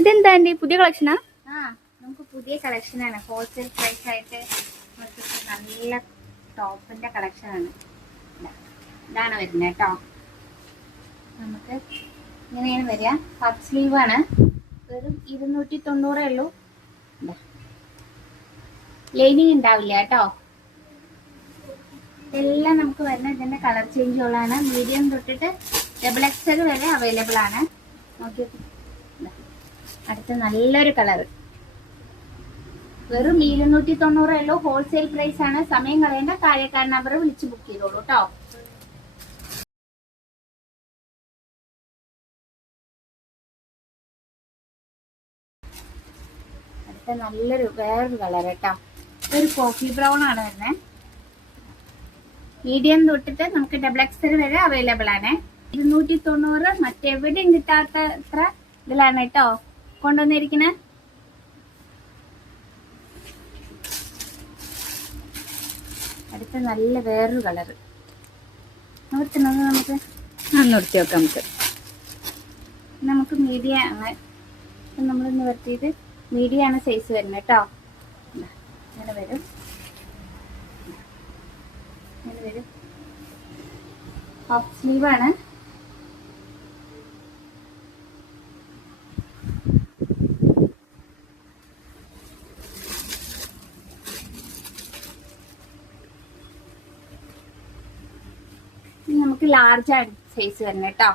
ഇതെന്താ ആൻറ്റി പുതിയ കളക്ഷനാ? നമുക്ക് പുതിയ കളക്ഷനാണ്. ഹോൾസെയിൽ പ്രൈസ് ആയിട്ട് നമുക്ക് നല്ല ടോപ്പിന്റെ കളക്ഷനാണ്. ഇതാണ് വരുന്നത് കേട്ടോ. നമുക്ക് ഇങ്ങനെയാണ് വരിക. പഫ് സ്ലീവ് ആണ്. വെറും 290 ഉള്ളൂ. ലൈനിങ് ഉണ്ടാവില്ല കേട്ടോ. എല്ലാം നമുക്ക് വരുന്ന ഇതിന്റെ കളർ ചേഞ്ചുകളാണ്. മീഡിയം തൊട്ടിട്ട് XXL വരെ അവൈലബിൾ ആണ്. നോക്കി, അടുത്ത നല്ലൊരു കളർ. വെറും 290 ഉള്ളൂ. ഹോൾസെയിൽ പ്രൈസ് ആണ്. സമയം കളയേണ്ട. താഴെക്കാർ നമ്പർ വിളിച്ച് ബുക്ക് ചെയ്തോളൂ കേട്ടോ. അടുത്ത നല്ലൊരു വേറൊരു കളർ കേട്ടോ. ഒരു കോഫി ബ്രൗൺ ആണ് വരുന്നത്. മീഡിയം തൊട്ടിട്ട് നമുക്ക് XXL വരെ അവൈലബിൾ ആണ്. 290 മറ്റെവിടെയും കിട്ടാത്ത അത്ര ഇതിലാണ് കേട്ടോ കൊണ്ടുവന്നിരിക്കുന്നത്. അടുത്ത നല്ല വേറൊരു കളറ് നിർത്തുന്നത് നമുക്ക് നിർത്തി വെക്കാം. നമുക്ക് മീഡിയം ആണ്. നമ്മൾ നിവർത്തിയത് മീഡിയം ആണ് സൈസ് വരുന്നത് കേട്ടോ. ഇങ്ങനെ വരും, ഇങ്ങനെ വരും. പഫ് സ്ലീവ് ആണ്. നമുക്ക് ലാർജ് ആണ് സൈസ് വരുന്നത് കേട്ടോ.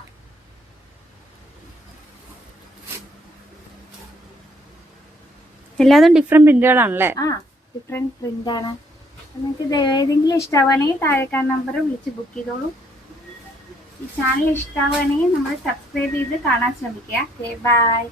എല്ലാതും ഡിഫറെന്റ് പ്രിന്റുകളാണല്ലേ? ഡിഫറെന്റ് പ്രിന്റ് ആണ്. നിങ്ങൾക്ക് ഇത് ഏതെങ്കിലും ഇഷ്ടമാണെങ്കിൽ താഴെക്കാർ നമ്പർ വിളിച്ച് ബുക്ക് ചെയ്തോളൂ. ഈ ചാനൽ ഇഷ്ടമാവുകയാണെങ്കിൽ നമ്മൾ സബ്സ്ക്രൈബ് ചെയ്ത് കാണാൻ ശ്രമിക്കുക. ബൈ.